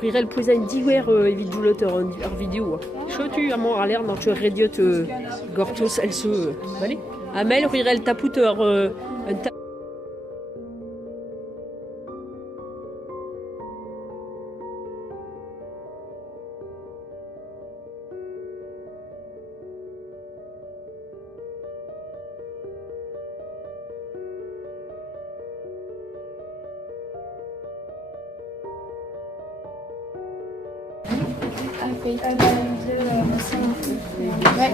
Rirel poezañ diwer evit doulout ar video. Chotu amañ ar lerm ar tu rediot gortos el se. Vale. Amel Rirel tapout un ta... Ouais,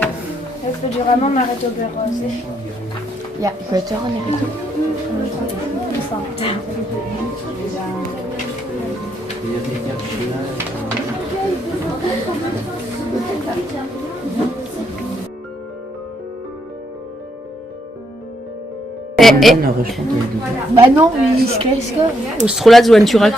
il faut du ramen m'arrête au beurre sèche. Ja, butter en erito. Bah non, mais qu'est-ce que... Ostrolat zo anturak.